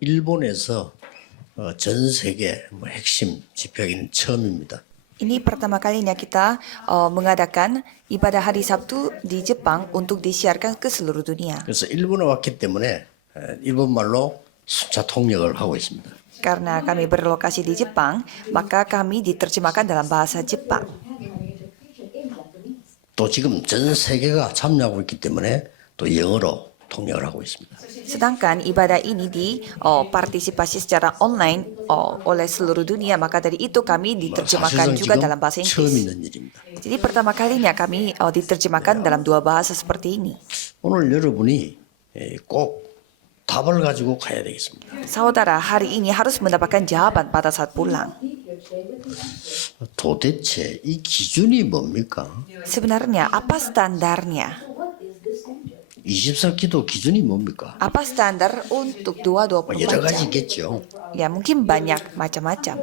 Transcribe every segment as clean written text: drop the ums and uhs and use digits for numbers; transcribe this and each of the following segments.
일본에서 전 세계 핵심 집회하기는 처음입니다. Ini pertama kalinya kita mengadakan ibadah hari Sabtu di Jepang untuk disiarkan ke seluruh dunia. 그래서 일본에 왔기 때문에 일본말로 순차 통역을 하고 있습니다. Karena kami berlokasi di Jepang, maka kami diterjemahkan dalam bahasa Jepang. 또 지금 전 세계가 참여하고 있기 때문에 또 영어로 통역을 하고 있습니다. Sedangkan ibadah ini dipartisipasi secara online oleh seluruh dunia, maka dari itu kami diterjemahkan 사실상 juga 지금 dalam bahasa 처음 Inggris. 있는 일입니다. Jadi pertama kalinya kami diterjemahkan dalam dua bahasa seperti ini. 오늘 여러분이 꼭 답을 가지고 가야 되겠습니다. Saudara, hari ini harus mendapatkan jawaban pada saat pulang. 도대체 이 기준이 뭡니까? Sebenarnya apa standarnya? 24기도 기준이 뭡니까? Apa standar untuk doa 여러 24 가지 jam? 있겠죠. Ya mungkin banyak macam-macam.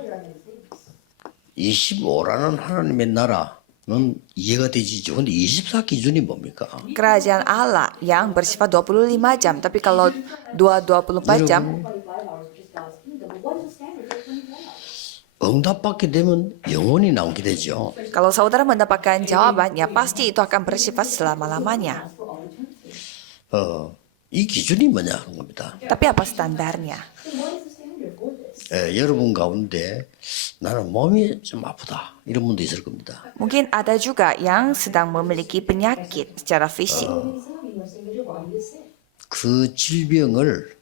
25라는 하나님의 나라는 이해가 되지죠. 근데 24 기준이 뭡니까? Kerajaan Allah yang bersifat 25 jam, tapi kalau doa 24 jam, 응답받게 되면 영원히 나오게 되죠. kalau saudara mendapatkan jawaban, ya pasti itu akan bersifat selama-lamanya. 이 기준이 뭐냐 하는 겁니다. Tapi apa standarnya? 여러분 가운데 나는 몸이 좀 아프다 이런 분도 있을 겁니다. Mungkin ada juga yang sedang memiliki penyakit secara fisik. 그 질병을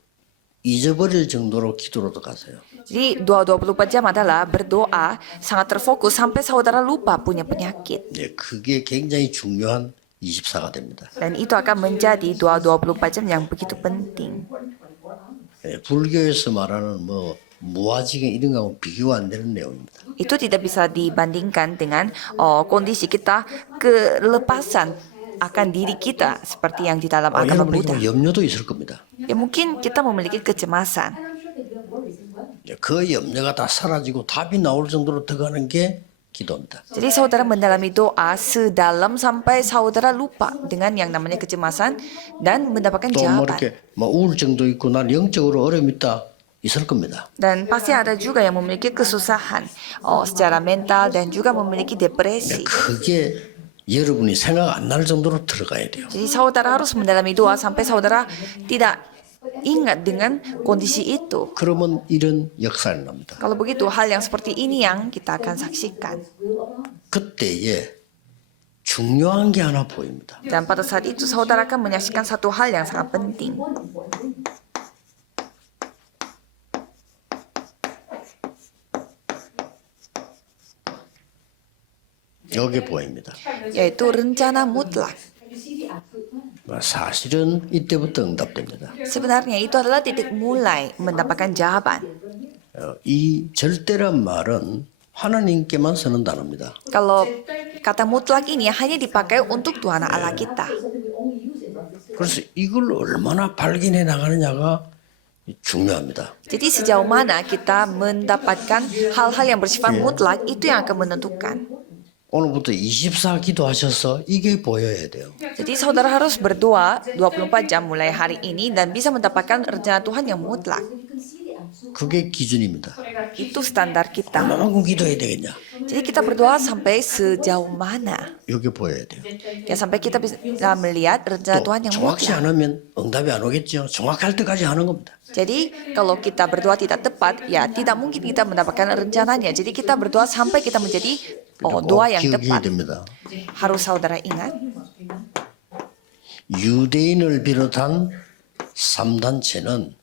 잊어버릴 정도로 기도로 들어가세요. Jadi doa 24 jam adalah berdoa sangat terfokus sampai saudara lupa punya penyakit. 그게 굉장히 중요한 24가 됩니다. Dan itu akan menjadi doa 24 jam yang begitu penting. 불교에서 말하는 무아지경 이런 거하고 비교가 안 되는 내용입니다. Itu tidak bisa dibandingkan dengan kondisi kita kelepasan akan diri kita seperti yang di dalam agama 여러분에게 Buddha. 염려도 있을 겁니다. Ya mungkin kita memiliki kecemasan. 그 염려가 다 사라지고 답이 나올 정도로 들어가는 게 기도입니다. Jadi saudara mendalami doa sedalam sampai saudara lupa dengan yang namanya kecemasan dan mendapatkan 또 jawaban. 이렇게 우울증도 있고 난 영적으로 어려움이 있다 있을 겁니다. Dan pasti ada juga yang memiliki kesusahan secara mental dan juga memiliki depresi. 그게 여러분이 생각 안 날 정도로 들어가야 돼요. Jadi saudara harus mendalami doa sampai saudara tidak ingat dengan kondisi itu. 그러면 이런 역사를 납니다. Kalau begitu, hal yang seperti ini yang kita akan saksikan. 그때에 중요한 게 하나 보입니다. Dan pada saat itu saudara akan menyaksikan satu hal yang sangat penting. 여기 보입니다. Yaitu rencana mutlak. 사실은 이때부터 응답됩니다. Sebenarnya itu adalah titik mulai mendapatkan jawaban. 이 절대란 말은 하나님께만 쓰는 단어입니다. Kalau kata mutlak ini hanya dipakai untuk Tuhan Allah kita. 그래서 이걸 얼마나 발견해 나가느냐가 중요합니다. Jadi sejauh mana kita mendapatkan hal-hal yang bersifat mutlak itu yang akan menentukan. 오늘부터 24 기도하셔서 이게 보여야 돼요. Jadi saudara harus berdoa 24 jam mulai hari ini dan bisa mendapatkan rencana Tuhan yang mutlak. 그게 기준입니다. Itu standar kita. 얼마만큼 기도해야 되겠냐? Jadi kita berdoa sampai sejauh mana? 이게 보여야 돼요. Ya sampai kita bisa melihat rencana 또 Tuhan yang 정확치 mutlak. 않으면 응답이 안 오겠죠. 정확할 때까지 하는 겁니다. Jadi kalau kita berdoa tidak tepat, ya tidak mungkin kita mendapatkan rencananya. Jadi kita berdoa sampai kita menjadi doa yang 기억해야 tepat. 됩니다. Harus saudara ingat. 유대인을 비롯한 3단체는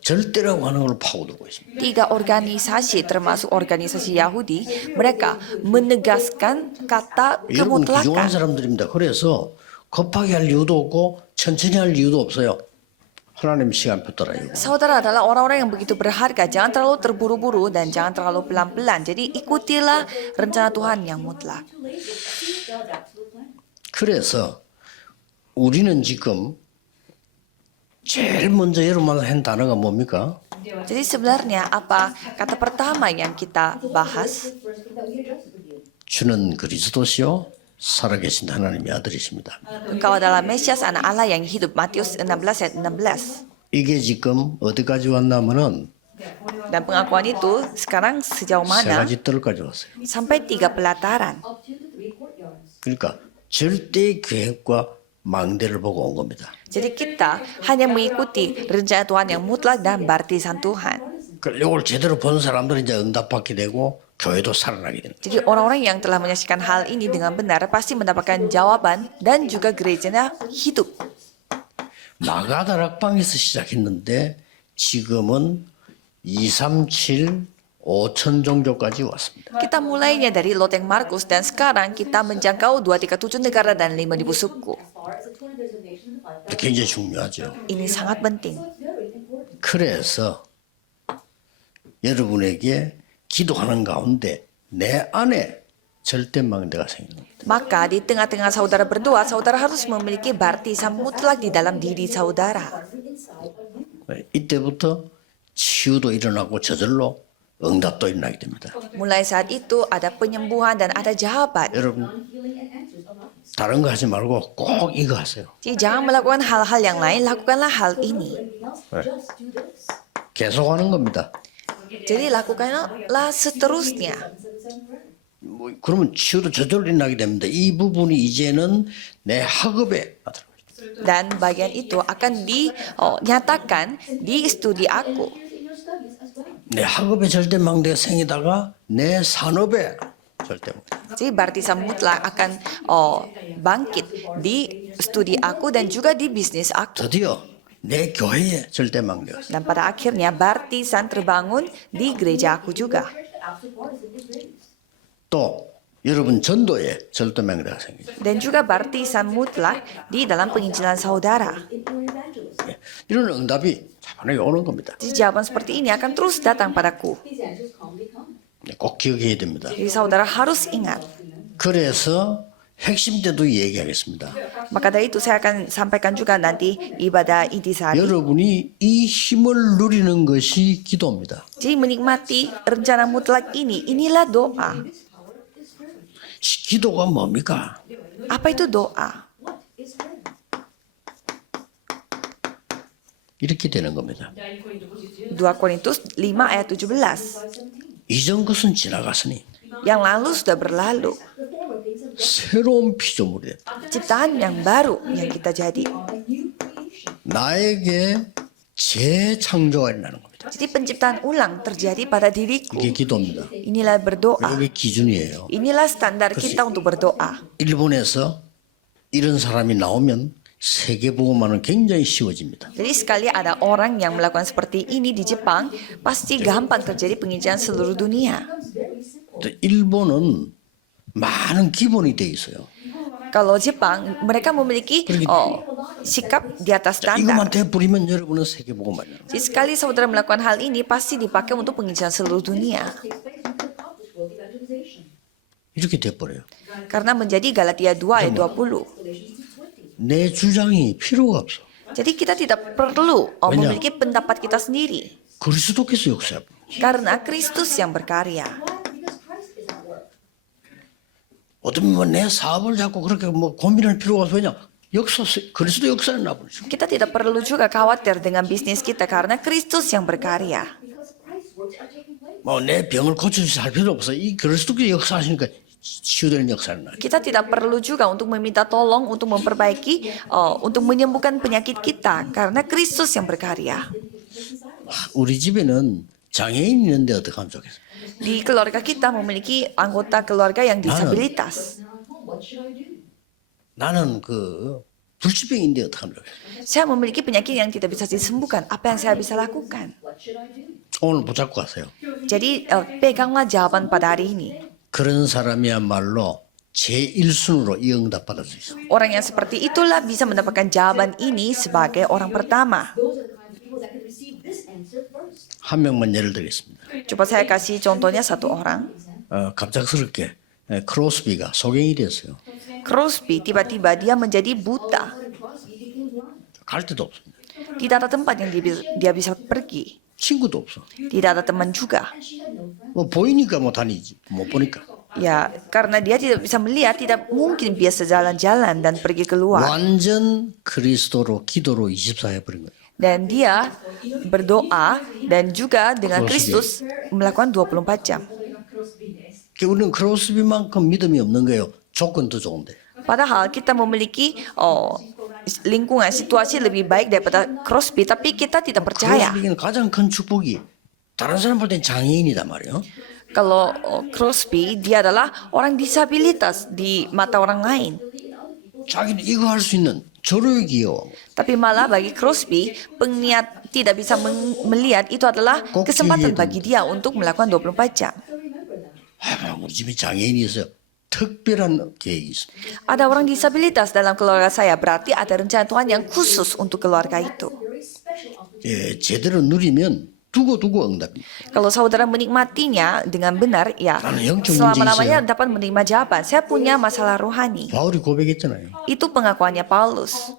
절대라고 하는 걸 파고들고 있습니다. Tiga organisasi termasuk organisasi Yahudi, mereka menegaskan kata 여러분 귀중한 kemutlakan. 사람들입니다. 그래서 급하게 할 이유도 없고 천천히 할 이유도 없어요. 하나님 시간표 따라 이거. Saudara adalah orang-orang yang begitu berharga. Jangan terlalu terburu-buru dan jangan terlalu pelan-pelan. Jadi ikutilah rencana Tuhan yang mutlak. 그래서 우리는 지금 제일 먼저 여러분한테 한 단어가 뭡니까? Jadi sebenarnya apa kata pertama yang kita bahas? 주는 그리스도시요 살아계신 하나님의 아들이십니다. Engkau adalah Mesias anak Allah yang hidup. Matius 16 ayat 16. 이게 지금 어디까지 왔냐면은 Dan pengakuan itu sekarang sejauh 세 mana? 가지 뜰까지 왔어요. Sampai 3 pelataran. 그러니까 절대 계획과 망대를 보고 온 겁니다. Jadi kita hanya mengikuti rencana Tuhan yang mutlak dan baptisan Tuhan. 이걸 제대로 본 사람들은 이제 응답받게 되고 교회도 살아나게 되는 거예요. Jadi orang-orang yang telah menyaksikan hal ini dengan benar pasti mendapatkan jawaban dan juga gerejanya hidup. 마가다락방에서 시작했는데 지금은 237, 5천 종족까지 왔습니다. Kita mulainya dari loteng Markus dan sekarang kita menjangkau 237 negara dan 5.000 suku. 굉장히 중요하죠. Ini sangat penting. 그래서 여러분에게 기도하는 가운데 내 안에 절대 망대가 생기는 겁니다. Maka di tengah-tengah saudara berdoa, saudara harus memiliki baptisan mutlak di dalam diri saudara. 이때부터 치유도 일어나고 저절로 응답도 일어나게 됩니다. Mulai saat itu ada penyembuhan dan ada jawaban. 여러분 다른 거 하지 말고 꼭 이거 하세요. Jadi jangan melakukan hal-hal yang lain, lakukanlah hal ini. 계속 하는 겁니다. Jadi lakukanlah seterusnya. 그러면 치유도 저절로 일어나게 됩니다. 이 부분이 이제는 내 학업에 나타납니다. Dan bagian itu akan dinyatakan di studi aku. 내 학업에 절대 망대가 생기다가 내 산업에 절대 망대. Jadi baptisan mutlak akan bangkit di studi aku dan juga di bisnis aku. 드디어 내 교회에 절대 망대가 생깁니다. Dan pada akhirnya baptisan terbangun di gereja aku juga. 또 여러분 전도에 절대 망대가 생깁니다. Dan juga baptisan mutlak di dalam penginjilan saudara. 이런 응답이 자만하게 오는 겁니다. Jadi jawaban seperti ini akan terus datang padaku. 꼭 기억해야 됩니다. Jadi saudara harus ingat. 그래서 핵심 때도 얘기하겠습니다. Maka dari itu saya akan sampaikan juga nanti ibadah intisari. 여러분이 이 힘을 누리는 것이 기도입니다. Jadi menikmati rencana mutlak ini, inilah doa. 기도가 뭡니까? Apa itu doa? 이렇게 되는 겁니다. 2 Korintus 5 ayat 17. 이전 것은 지나갔으니 Yang lalu sudah berlalu. 새로운 피조물이 됐다. Ciptaan yang baru yang kita jadi. 나에게 재창조가 일어나는 겁니다. Jadi penciptaan ulang terjadi pada diriku. 이게 기도입니다. Inilah berdoa. 이게 기준이에요. Inilah standar kita untuk berdoa. 일본에서 이런 사람이 나오면 세계복음화는 굉장히 쉬워집니다. Jadi sekali ada orang yang melakukan seperti ini di Jepang, pasti gampang terjadi penginjilan seluruh dunia. 또 일본은 많은 기본이 돼 있어요. Kalau Jepang, mereka memiliki sikap di atas 이것만 standar. 되버리면 여러분은 세계복음화예요. Jadi sekali saudara melakukan hal ini, pasti dipakai untuk penginjilan seluruh dunia. 이렇게 돼버려요. Karena menjadi Galatia 2 ayat 20. 내 주장이 필요가 없어. Jadi kita tidak perlu memiliki pendapat kita sendiri. 그리스도께서 역사합니다. Karena Kristus yang berkarya. 어떤 내 사업을 잡고 그렇게 고민할 필요가 없어. 왜냐? 그리스도 역사에 나버리죠. Kita tidak perlu juga khawatir dengan bisnis kita karena Kristus yang berkarya. 내 병을 고쳐주지 할 필요 없어. 이 그리스도께 역사하시니까 치유되는 역사를 나. Kita tidak perlu juga untuk meminta tolong untuk memperbaiki, untuk menyembuhkan penyakit kita karena Kristus yang berkarya. 우리 집에는 장애인 있는데 어떻게 하면 좋겠어? Di keluarga kita memiliki anggota keluarga yang disabilitas. 나는 불치병인데 어떻게 하면 좋겠어? Saya memiliki penyakit yang tidak bisa disembuhkan. Apa yang saya bisa lakukan? 오늘 붙잡고 가세요. Jadi peganglah jawaban pada hari ini. 그런 사람이야말로 제1순으로 이 응답 받을 수 있어. Orang yang seperti itulah bisa mendapatkan jawaban ini sebagai orang pertama. 한 명만 예를 들겠습니다. Coba saya kasih contohnya satu orang. 갑작스럽게 크로스비가 소경이 됐어요. Crosby tiba-tiba dia menjadi buta. 갈 데도 없습니다. Tidak ada tempat yang dia bisa pergi. 친구도 없어. Tidak ada teman juga. 보이니까 못 다니지. 못 보니까. Ya, karena dia tidak bisa melihat, tidak mungkin biasa jalan-jalan dan pergi keluar. 완전 그리스도로 기도로 24 해버린 거예요. Dan dia berdoa dan juga dengan Kristus melakukan 24 jam. 우리는 크로스비만큼 믿음이 없는 거예요. 조건도 좋은데. Padahal kita memiliki lingkungan situasi lebih baik daripada Crosby, tapi kita tidak percaya. 크로스비는 가장 큰 축복이 다른 사람 볼 땐 장애인이단 말이에요. Kalau Crosby, dia adalah orang disabilitas di mata orang lain. 자기는 이거 할 수 있는 저력이요. Tapi malah bagi Crosby, penglihat tidak bisa melihat itu adalah kesempatan bagi dia untuk melakukan 24 jam. 우리 집에 장애인이 있어요. 특별한 계획이 있습니다. Ada orang disabilitas dalam keluarga saya, berarti ada rencana Tuhan yang khusus untuk keluarga itu. 예, 제대로 누리면 두고두고 응답입니다. Kalau saudara menikmatinya dengan benar, ya 나는 영적 문제 selama-lamanya 있어요. dapat menerima jawaban. Saya punya masalah rohani. 바울이 고백했잖아요. Itu pengakuannya Paulus.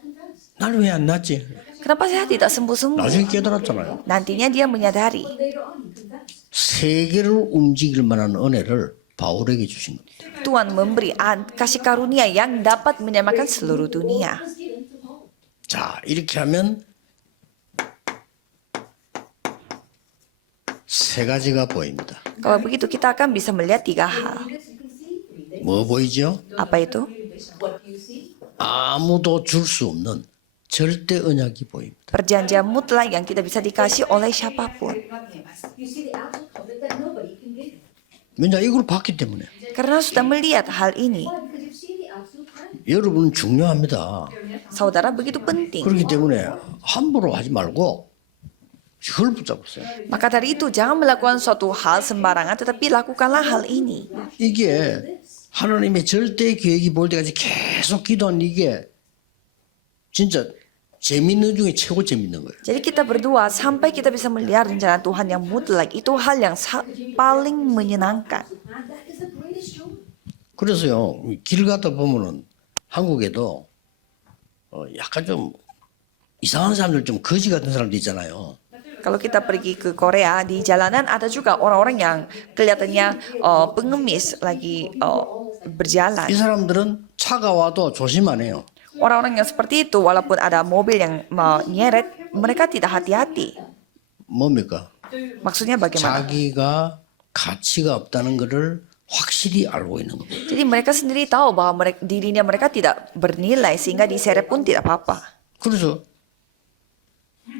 나는 왜 안 낫지? Kenapa saya tidak sembuh-sembuh? 나중에 깨달았잖아요. Nantinya dia menyadari. 세계를 움직일 만한 은혜를 바울에게 주신 겁니다. Tuhan memberi kasih karunia yang dapat menyamakan seluruh dunia. 자, 이렇게 하면 세 가지가 보입니다. Kalau begitu kita akan bisa melihat 3 hal. 뭐 보이죠? Apa itu? 아무도 줄 수 없는 절대 언약이 보입니다. Perjanjian mutlak yang tidak bisa dikasih oleh siapapun. 왜냐 이걸 봤기 때문에. Karena sudah melihat hal ini, 여러분은 중요합니다. saudara begitu penting. 그렇기 때문에 함부로 하지 말고 그걸 붙잡으세요. Maka dari itu jangan melakukan suatu hal sembarangan, tetapi lakukanlah hal ini. 이게 하나님의 절대 계획이 볼 때까지 계속 기도한 이게 진짜 재밌는 중에 최고 재밌는 거예요. Jadi kita berdoa sampai kita bisa melihat rencana Tuhan yang mutlak. Itu hal yang paling menyenangkan. 그래서요 길 가다 보면은 한국에도 약간 좀 이상한 사람들 좀 거지 같은 사람도 있잖아요. Kalau kita pergi ke Korea, di jalanan ada juga orang-orang yang kelihatannya pengemis lagi berjalan. 이 사람들은 차가 와도 조심 안 해요. Orang-orang yang seperti itu, walaupun ada mobil yang menyeret, mereka tidak hati-hati. 뭡니까? Maksudnya bagaimana? 자기가 가치가 없다는 것을 확실히 알고 있는 겁니다. Jadi mereka sendiri tahu bahwa dirinya mereka tidak bernilai sehingga diseret pun tidak apa-apa. 그래서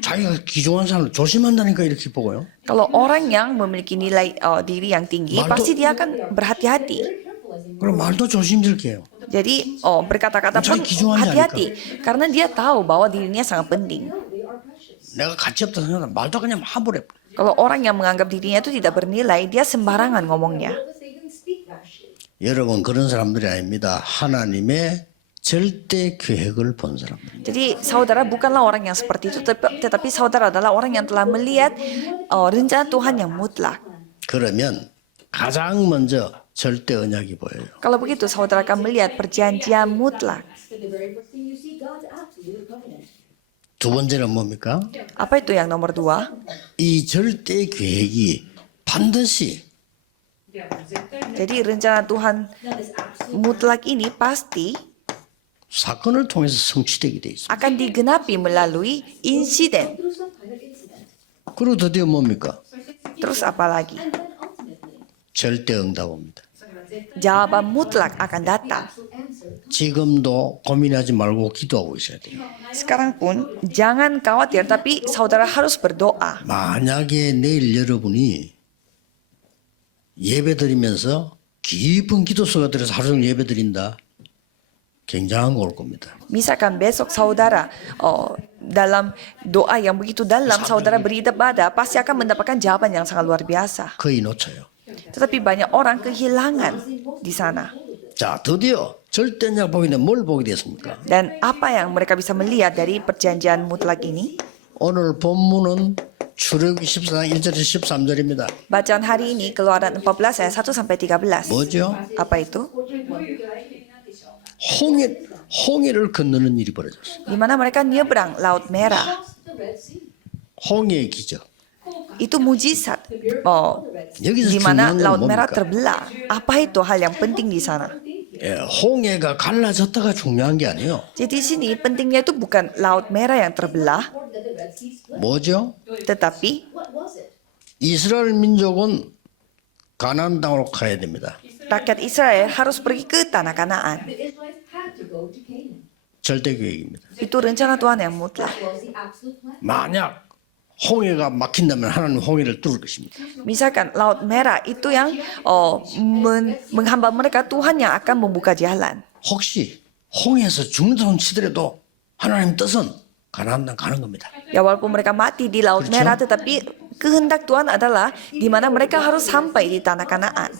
자기가 귀중한 사람을 조심한다니까 이렇게 보고요. Kalau orang yang memiliki nilai diri yang tinggi, pasti dia akan berhati-hati. 그럼 말도 조심스럽게 해요. Jadi berkata-kata pun Mencari kijuan hati-hati karena dia tahu bahwa dirinya sangat penting. 내가 가치 없다 생각하면 말도 그냥 함부로 해. Kalau orang yang menganggap dirinya itu tidak bernilai, dia sembarangan ngomongnya. 여러분 그런 사람들이 아닙니다. 하나님의 절대 계획을 본 사람들. Jadi saudara bukanlah orang yang seperti itu, tetapi saudara adalah orang yang telah melihat rencana Tuhan yang mutlak. 그러면 가장 먼저 절대 언약이 보여요. Kalau begitu saudara akan melihat perjanjian mutlak. 두 번째는 뭡니까? Apa itu yang nomor 2? 이 절대 계획이 반드시 Jadi rencana Tuhan mutlak ini pasti 사건을 통해서 성취되게 돼 있습니다. akan digenapi melalui insiden. 그리고 드디어 뭡니까? Terus apa lagi? 절대 응답 옵니다. Jawaban mutlak akan datang. 지금도 고민하지 말고 기도하고 있어야 돼요. Sekarang pun jangan khawatir, tapi saudara harus berdoa. 만약에 내일 여러분이 예배 드리면서 깊은 기도 속에 들어서 하루 종일 예배 드린다. 굉장한 거 올 겁니다. Misalkan besok saudara dalam doa yang begitu dalam, saudara beribadah, pasti akan mendapatkan jawaban yang sangat luar biasa. 거의 놓쳐요. Tetapi banyak orang kehilangan di sana. 자, 드디어 절대 언약 보이는데 뭘 보게 됐습니까? Dan apa yang mereka bisa melihat dari perjanjian mutlak ini? 오늘 본문은 출애굽기 14장 1절에서 13절입니다. Bacaan hari ini Keluaran 14 ayat 1 sampai 13. 뭐죠? Apa itu? 홍해를 건너는 일이 벌어졌어요. Di mana mereka nyebrang Laut Merah. 홍해의 기적. Itu mujizat. 여기서 Di mana 중요한 건 Laut Merah 뭡니까? terbelah. Apa itu hal yang penting di sana? 예, 홍해가 갈라졌다가 중요한 게 아니에요. Jadi di sini pentingnya itu bukan Laut Merah yang terbelah, 뭐죠? Tetapi 이스라엘 민족은 가나안 땅으로 가야 됩니다. rakyat Israel harus pergi ke tanah Kanaan. 절대 계획입니다. Itu rencana Tuhan yang mutlak. 만약 홍해가 막힌다면 하나님 홍해를 뚫을 것입니다. Misalkan Laut Merah itu yang menghambat mereka, Tuhan yang akan membuka jalan. 혹시 홍해에서 죽는 손 치더라도 하나님 뜻은 가나안 땅 가는 겁니다. Ya walaupun mereka mati di Laut Merah, tetapi kehendak Tuhan adalah di mana mereka harus sampai di tanah Kanaan.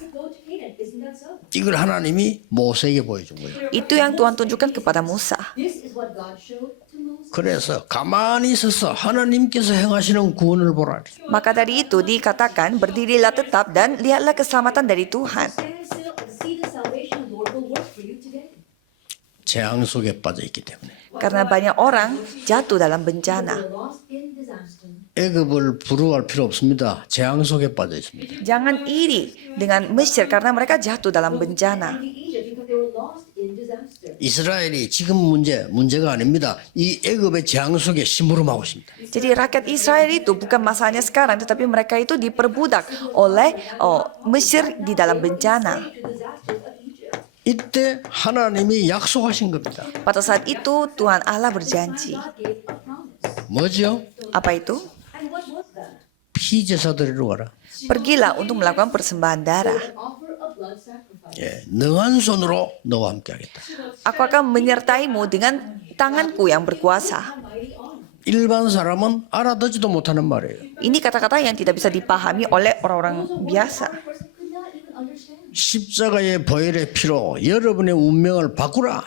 이걸 하나님이 모세에게 보여준 거예요. Itu yang Tuhan tunjukkan kepada Musa. 그래서 가만히 있어서 하나님께서 행하시는 구원을 보라. Maka dari itu dikatakan, berdirilah tetap dan lihatlah keselamatan dari Tuhan. 재앙 속에 빠져 있기 때문에 Karena banyak orang jatuh dalam bencana. 애굽을 부러워할 필요 없습니다. 재앙 속에 빠져 있습니다. Jangan iri dengan Mesir karena mereka jatuh dalam bencana. 이스라엘이 지금 문제가 아닙니다. 이 애굽의 재앙 속에 심부름하고 있습니다. Jadi rakyat Israel itu bukan masalahnya sekarang, tetapi mereka itu diperbudak oleh Mesir di dalam bencana. 이때 하나님이 약속하신 겁니다. Pada saat itu Tuhan Allah berjanji. 뭐죠? Apa itu? 피제사드리러 가라. Pergilah untuk melakukan persembahan darah. 예, 능한 손으로 너와 함께하겠다. Aku akan menyertaimu dengan tanganku yang berkuasa. 일반 사람은 알아듣지도 못하는 말이에요. Ini kata-kata yang tidak bisa dipahami oleh orang-orang biasa. 십자가의 보혈의 피로 여러분의 운명을 바꾸라.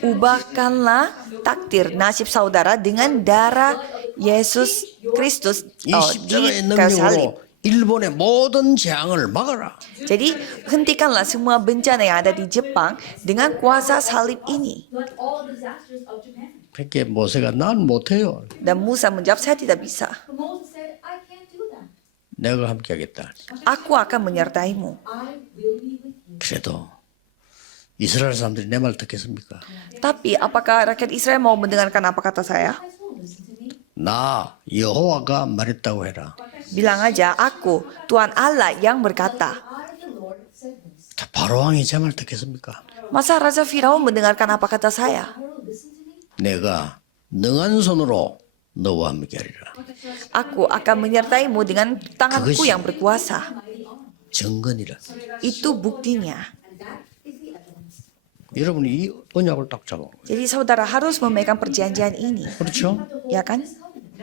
Ubahkanlah takdir nasib saudara dengan darah Yesus Kristus 이 di 십자가의 kayu salib. 능력으로 일본의 모든 재앙을 막아라. Jadi hentikanlah semua bencana yang ada di Jepang dengan kuasa salib ini. 그렇게 모세가 난 못해요. Dan Musa menjawab, saya tidak bisa. 내가 함께하겠다. Aku akan menyertaimu. 그래도 이스라엘 사람들이 내 말 듣겠습니까? Tapi apakah rakyat Israel mau mendengarkan apa kata saya? 나 여호와가 말했다고 해라. Bilang aja, aku, Tuhan Allah yang berkata. 바로왕이 제 말 듣겠습니까? Masa Raja Firaun mendengarkan apa kata saya? 내가 능한 손으로 너와 함께하리라. Aku akan menyertaimu dengan tanganku yang berkuasa. 정건이라. Itu buktinya. 여러분이 이 언약을 딱 잡아. Jadi saudara harus memegang perjanjian ini. 그렇죠? Ya kan?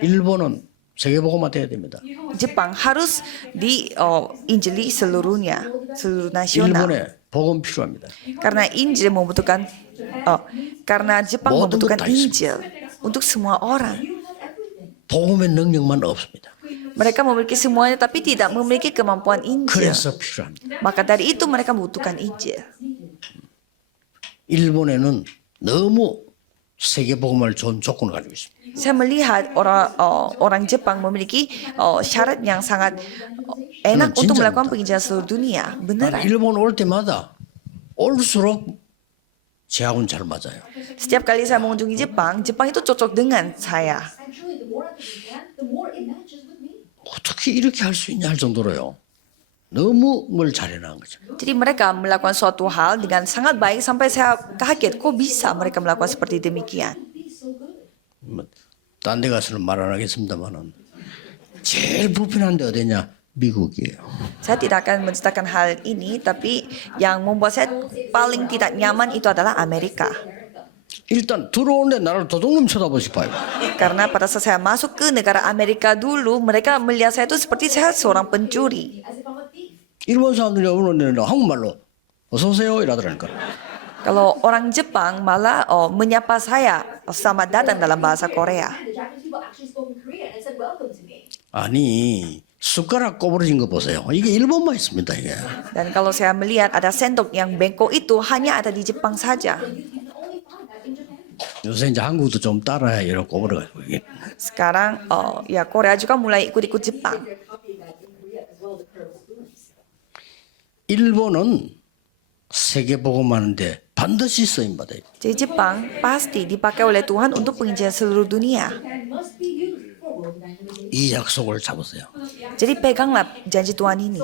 일본은 세계복음화 돼야 됩니다. Jepang harus diinjili seluruhnya, seluruh nasional. 일본에 복음 필요합니다. Karena Injil membutuhkan, karena Jepang Modu membutuhkan tuh Injil untuk semua orang. 복음의 능력만 없습니다. Mereka memiliki semuanya tapi tidak memiliki kemampuan Injil. 그래서 필요합니다. Maka dari itu mereka membutuhkan Injil. 일본에는 너무 세계복음을 좋은 조건을 가지고 있습니다. Saya melihat orang Jepang memiliki syarat yang sangat enak untuk melakukan penginjilan seluruh dunia. Beneran. 일본 올 때마다 올수록 제하고는 잘 맞아요. Setiap kali saya mengunjungi Jepang, Jepang itu cocok dengan saya. 어떻게 이렇게 할 수 있냐 할 정도로요. 너무 뭘 잘해나간 거죠. Jadi mereka melakukan suatu hal dengan sangat baik sampai saya kaget. Kok bisa mereka melakukan seperti demikian? 딴 데 가서는 말 안 하겠습니다만은 제일 불편한 데 어디냐? 미국이에요. Saya tidak akan menceritakan hal ini, tapi yang membuat saya paling tidak nyaman itu adalah Amerika. 일단 들어오는데 나를 도둑놈 쳐다보시 봐요. Karena pada saat saya masuk ke negara Amerika dulu, mereka melihat saya itu seperti saya seorang pencuri. 일본 사람들이 오는데 한국말로 어서 오세요 이러더라니까. Kalau orang Jepang malah menyapa saya selamat datang dalam bahasa Korea. 아니 숟가락 꼬부러진 거 보세요. 이게 일본만 있습니다 이게. Dan kalau saya melihat ada sendok yang bengkok itu hanya ada di Jepang saja. 요새 이제 한국도 좀 따라해 이런 꼬부러가지고 이게. Sekarang ya Korea juga mulai ikut-ikut Jepang. 일본은 세계복음하는데 반드시 쓰임 받아요. Jadi Jepang pasti dipakai oleh Tuhan untuk penginjilan seluruh dunia. 이 약속을 잡으세요. Jadi peganglah janji Tuhan ini.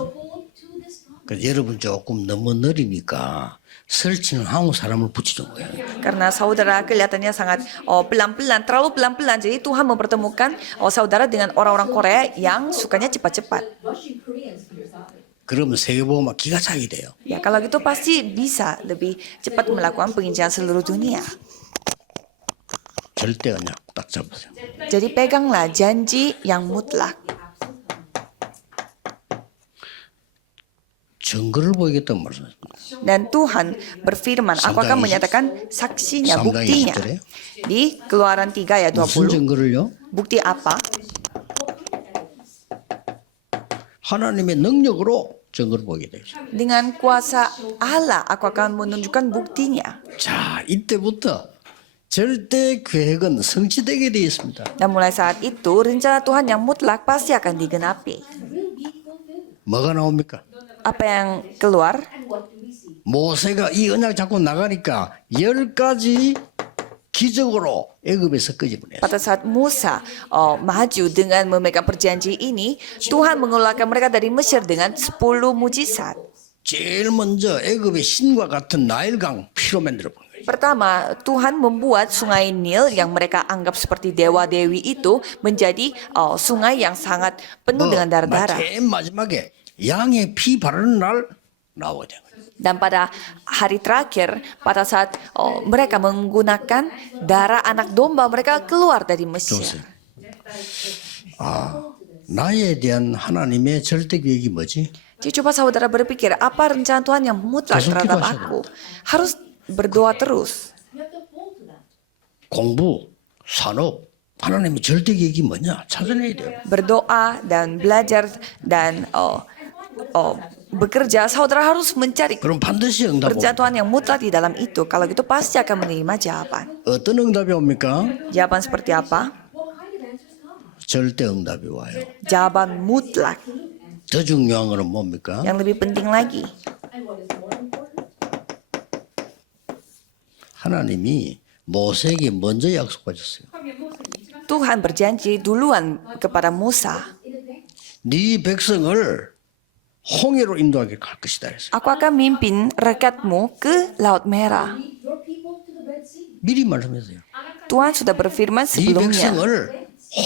그 여러분 조금 너무 느리니까 설치는 한국 사람을 붙이는 거예요. Karena saudara kelihatannya sangat pelan-pelan, terlalu pelan-pelan. Jadi Tuhan mempertemukan saudara dengan orang-orang Korea yang sukanya cepat-cepat. 그러면 세계보고만 기가 차게 돼요. Ya kalau gitu pasti bisa lebih cepat melakukan penginjilan seluruh dunia. 절대 언약 딱 잡으세요. Jadi peganglah janji yang mutlak. 증거를 보이겠다고 말씀하십니다. Dan Tuhan berfirman, aku akan menyatakan saksinya, 3장 buktinya. 20절에 Di Keluaran 3 ayat 무슨 20. 증거를요? Bukti apa? 하나님의 능력으로 증거를 보게 되죠. Dengan kuasa Allah, aku akan menunjukkan buktinya. 자, 이때부터 절대 계획은 성취되게 되어 있습니다. Dan mulai saat itu, rencana Tuhan yang mutlak pasti akan digenapi. 뭐가 나옵니까? Apa yang keluar? 모세가 이 언약 잡고 나가니까 10가지 기적으로 애굽에서 끄집어내요. Pada saat Musa maju dengan memegang perjanji ini, Tuhan mengeluarkan mereka dari Mesir dengan 10 mujizat. 제일 먼저 애굽의 신과 같은 나일강 피로 만들어 본 거예요. Pertama, Tuhan membuat sungai Nil yang mereka anggap seperti dewa-dewi itu menjadi sungai yang sangat penuh dengan darah-darah. 제일 마지막에 양의 피 바르는 날 나오게 된 거예요. Dan pada hari terakhir, pada saat mereka menggunakan darah anak domba, mereka keluar dari Mesir. 좋으세요. 나에 대한 하나님의 절대 계획이 뭐지? Jadi coba saudara berpikir, apa rencana Tuhan yang mutlak Terus terhadap kita aku? Harus berdoa terus. 공부, 산업, 하나님의 절대 계획이 뭐냐? 찾아내야 돼요. Berdoa dan belajar dan bekerja, saudara harus mencari 그럼 반드시 응답 rencana 옵니다. Tuhan yang mutlak di dalam itu. Kalau gitu pasti akan menerima jawaban. 어떤 응답이 옵니까? Jawaban seperti apa? 절대 응답이 와요. Jawaban mutlak. 더 중요한 거는 뭡니까? Yang lebih penting lagi, 하나님이 모세에게 먼저 약속하셨어요. Tuhan berjanji duluan kepada Musa, 네 백성을 홍해로 인도하게 갈 것이다 했어요. aku akan mimpin rakyatmu ke Laut Merah. 미리 말씀했어요. Tuhan sudah berfirman 네 sebelumnya, 백성을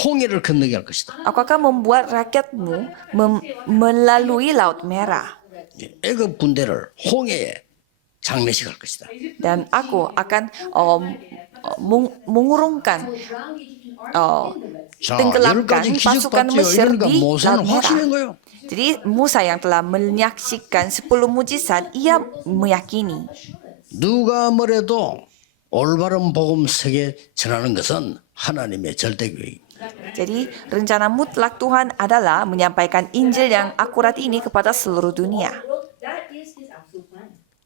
홍해를 건너게 할 것이다. aku akan membuat rakyatmu melalui Laut Merah. 애굽 군대를 홍해에 장례식할 것이다. Dan aku akan mengurungkan, 자, tenggelamkan 10가지 기적 pasukan 봤지요. Mesir 이러니까 di 모세는 Laut Merah. 확신한 거예요. Jadi Musa yang telah menyaksikan 10 mujizat, ia meyakini. 누가 뭐래도 올바른 복음 세계 전하는 것은 하나님의 절대 계획입니다. Jadi rencana mutlak Tuhan adalah menyampaikan Injil yang akurat ini kepada seluruh dunia.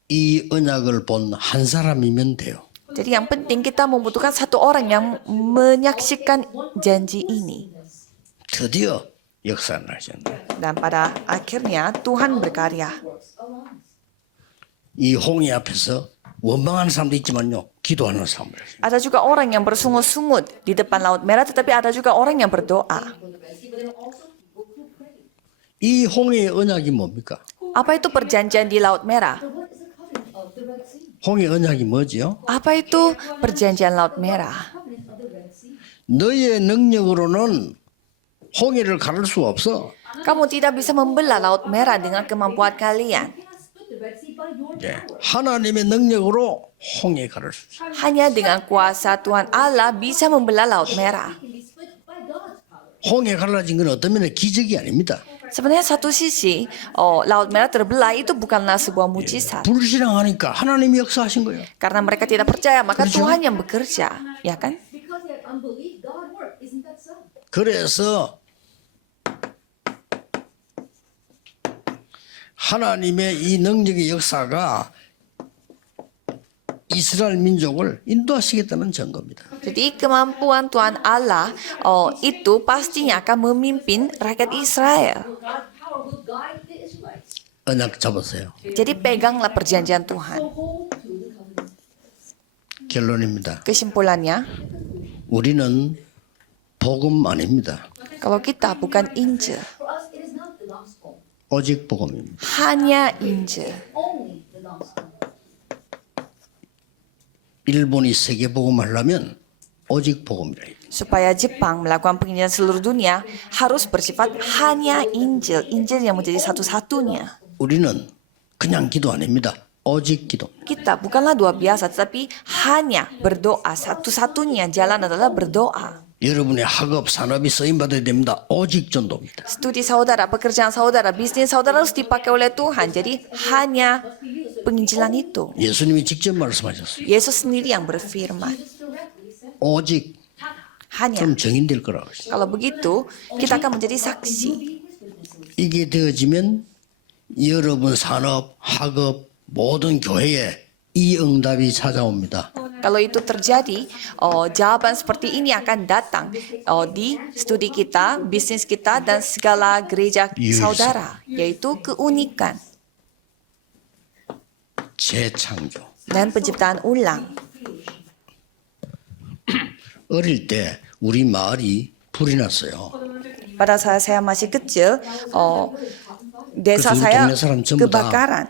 이 언약을 본 한 사람이면 돼요. Jadi yang penting kita membutuhkan satu orang yang menyaksikan janji ini. 드디어 역사를 하셨네. Dan pada akhirnya Tuhan berkarya. 이 홍해 앞에서 원망하는 사람도 있지만요, 기도하는 사람들. Ada juga orang yang bersungut-sungut di depan Laut Merah, tetapi ada juga orang yang berdoa. 이 홍해의 언약이 뭡니까? Apa itu perjanjian di Laut Merah? 홍해 언약이 뭐지요? Apa itu perjanjian Laut Merah? 너의 능력으로는 홍해를 가를 수 없어. Kamu tidak bisa membelah Laut Merah dengan kemampuan kalian. 예, 하나님의 능력으로 홍해 가를 수 있어. Hanya dengan kuasa Tuhan Allah bisa membelah Laut Merah. 홍해 갈라진 건 어떤 면에 기적이 아닙니다. Sebenarnya satu sisi, Laut Merah terbelah itu bukanlah sebuah mujizat. 불신앙하니까 하나님이 역사하신 거예요. Karena mereka tidak percaya, maka 그렇죠? Tuhan yang bekerja. Ya kan? 그래서 하나님의 이 능력의 역사가 이스라엘 민족을 인도하시겠다는 증거입니다. Jadi kemampuan Tuhan Allah itu pastinya akan memimpin rakyat Israel. 언약 잡으세요. Jadi peganglah perjanjian Tuhan. 결론입니다. Kesimpulannya, 우리는 복음 아닙니다. Kalau kita bukan Injil, For us, it is not the gospel, 오직 복음입니다. hanya Injil. only the gospel. 일본이 세계 복음을 하려면 오직 복음이라 해요. Supaya Jepang melakukan penginjilan seluruh dunia harus bersifat hanya Injil. Injil yang menjadi satu-satunya. 우리는 그냥 기도 안 합니다. 오직 기도. Kita bukanlah doa biasa, tetapi hanya berdoa. Satu-satunya jalan adalah berdoa. 여러분의 학업, 산업이 쓰임 받아야 됩니다. 오직 전도입니다. Studi saudara, pekerjaan saudara, bisnis saudara harus dipakai oleh Tuhan. Jadi hanya penginjilan itu. 예수님이 직접 말씀하셨어요. Yesus sendiri yang berfirman. 오직 Hanya. 좀 정인될 거라고 했어요. Kalau begitu, kita akan menjadi saksi. 이게 되어지면 여러분 산업, 학업, 모든 교회에 이 응답이 찾아옵니다. Kalau itu terjadi, jawaban seperti ini akan datang di studi kita, bisnis kita, dan segala gereja saudara, yaitu keunikan 재창조. dan penciptaan ulang. 어릴 때 우리 마을이 불이 났어요. Pada saat saya masih kecil, desa Betul, saya 동네 사람 전부 다 kebakaran.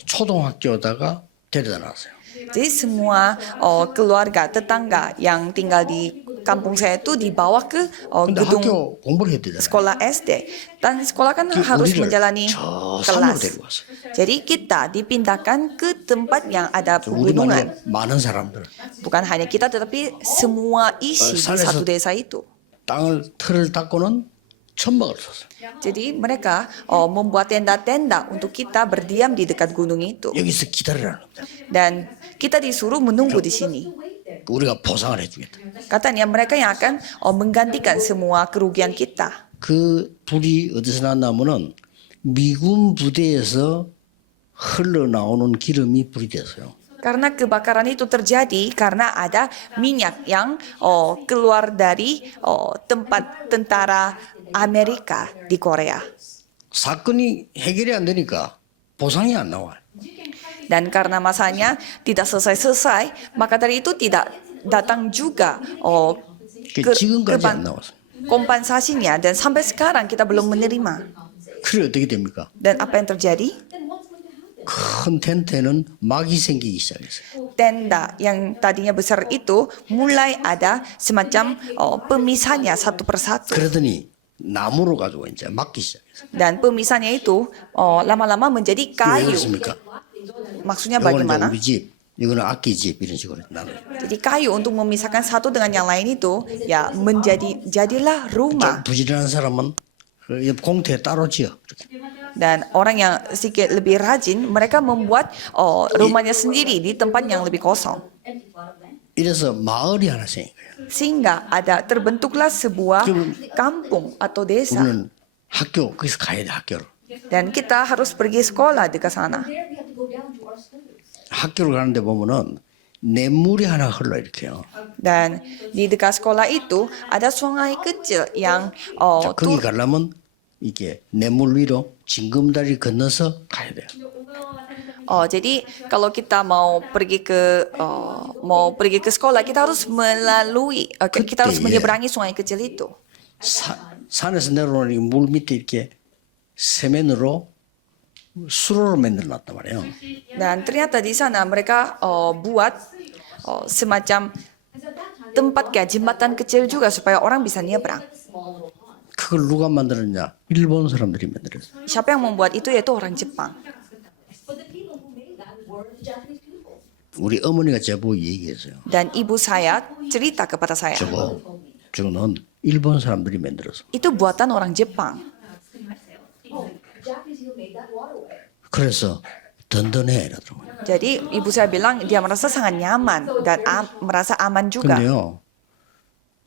초등학교다가 데려다 놨어요. Jadi semua keluarga tetangga yang tinggal di kampung saya itu dibawa ke 근데 gedung 학교 공부를 해야 되잖아요. sekolah SD. Dan sekolah kan harus 우리를 menjalani 저 산으로 kelas. 데려왔어요. Jadi kita dipindahkan ke tempat yang ada 우리 pegunungan. 많은 사람들 Bukan hanya kita, tetapi semua isi di 산에서 satu desa itu. 땅을 틀을 닦고는 천막을 쳤어요. Jadi mereka membuat tenda-tenda untuk kita berdiam di dekat gunung itu. 여기서 기다리라는 겁니다. Dan kita disuruh menunggu di sini. 우리가 보상을 해주겠다. Katanya mereka yang akan menggantikan semua kerugian kita. 그 불이 어디서 났냐면은 미군 부대에서 흘러나오는 기름이 불이 됐어요. Karena kebakaran itu terjadi karena ada minyak yang keluar dari tempat tentara Amerika di Korea. 사건이 해결이 안 되니까 보상이 안 나와요. Dan karena masanya tidak selesai-selesai, maka dari itu tidak datang juga 지금까지 안 나왔어요. kompensasinya. Dan sampai sekarang kita belum menerima. 그래 어떻게 됩니까? Dan apa yang terjadi? 큰 텐트에는 막이 생기기 시작했어요. Tenda yang tadinya besar itu mulai ada semacam pemisahnya satu persatu. 그러더니 나무로 가지고 이제 막기 시작했어요. Dan pemisahnya itu lama-lama menjadi 왜 kayu. 그렇습니까? Maksudnya 이거는 이제 bagaimana? 우리 집, 이거는 악기 집 이런 식으로 나눠요. Jadi kayu untuk memisahkan satu dengan yang lain itu ya jadilah 좀 rumah. 부지런한 사람은 그 옆 공터에 따로 지어. 이렇게. Dan orang yang sedikit lebih rajin, mereka membuat rumahnya sendiri di tempat yang lebih kosong. 이래서 마을이 하나 생긴 거예요. Sehingga terbentuklah sebuah kampung atau desa. 우리는 학교 거기서 가야 돼 학교를. Dan kita harus pergi sekolah dekat sana. There we have to go down to our schools. 학교를 가는데 보면은 냇물이 하나 흘러 이렇게요. Dan di dekat sekolah itu ada sungai kecil yang 자, 거기 가려면 이게 냇물 위로 징검다리 건너서 가야 돼요. jadi kalau kita mau pergi ke sekolah, kita harus melalui kita harus 그때, menyeberangi sungai kecil itu. 산에서 내려오는 물 밑에 이렇게 세면으로 수로를 만들어 놨단 말이에요. Dan ternyata di sana mereka buat semacam tempat kayak jembatan kecil juga supaya orang bisa nyebrang. 그걸 누가 만들었냐? 일본 사람들이 만들었어요. Siapa yang membuat itu? Yaitu orang Jepang. But the people who made that were the Japanese people. 우리 어머니가 제보고 얘기했어요. Dan ibu saya cerita kepada saya. 저거는 일본 사람들이 만들어서. Itu buatan orang Jepang. Oh, the Japanese who made that waterway. 그래서 든든해 이러더라고요. Jadi ibu saya bilang dia merasa sangat nyaman dan merasa aman juga. 근데요.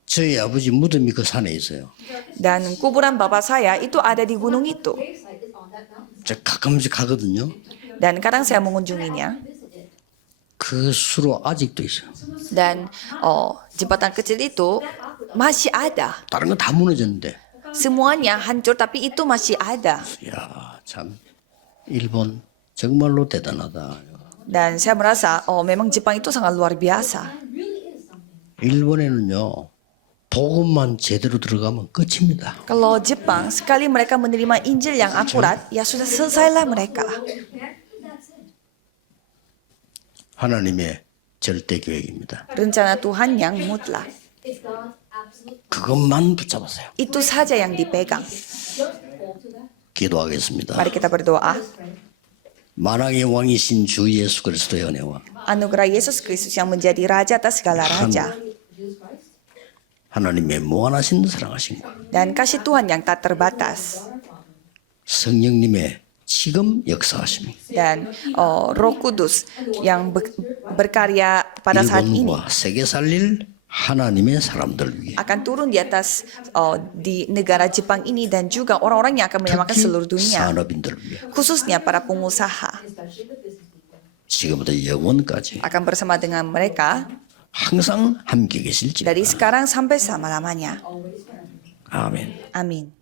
저희 아버지 무덤이 그 산에 있어요. Dan kuburan bapak saya itu ada di gunung itu. Gravesite is on that mountain. 제가 가끔씩 가거든요. Dan kadang saya mengunjunginya. 그 수로 아직도 있어요. Dan jembatan kecil itu masih ada. 다른 건 다 무너졌는데. Semuanya hancur tapi itu masih ada. 야, 참 일본 정말로 대단하다. Dan saya merasa memang Jepang itu sangat luar biasa. 일본에는요. 복음만 제대로 들어가면 끝입니다. Kalau Jepang, sekali mereka menerima Injil yang akurat, ya sudah selesailah mereka. 하나님의 절대 계획입니다. Rencana Tuhan yang mutlak. It's God's absolute. 그것만 붙잡으세요. Itu saja yang dipegang. Just hold to that. 기도하겠습니다. Mari kita berdoa. 만왕의 왕이신 주 예수 그리스도의 은혜와 Anugerah Yesus Kristus yang menjadi Raja atas segala Raja. Jesus Christ. 하나님의 무한하신 사랑하심과 Dan kasih Tuhan yang tak terbatas. 성령님의 지금 역사하심 Dan Roh Kudus yang berkarya pada saat ini 일본과 세계 살릴 하나님의 사람들 위해 akan turun di atas di negara Jepang ini dan juga orang-orang yang akan menyelamatkan 특히 seluruh dunia, 산업인들 위해 khususnya para pengusaha, 지금부터 영원까지 akan bersama dengan mereka 항상 함께 계실지 dari sekarang sampai selama-lamanya. 아멘. Amin.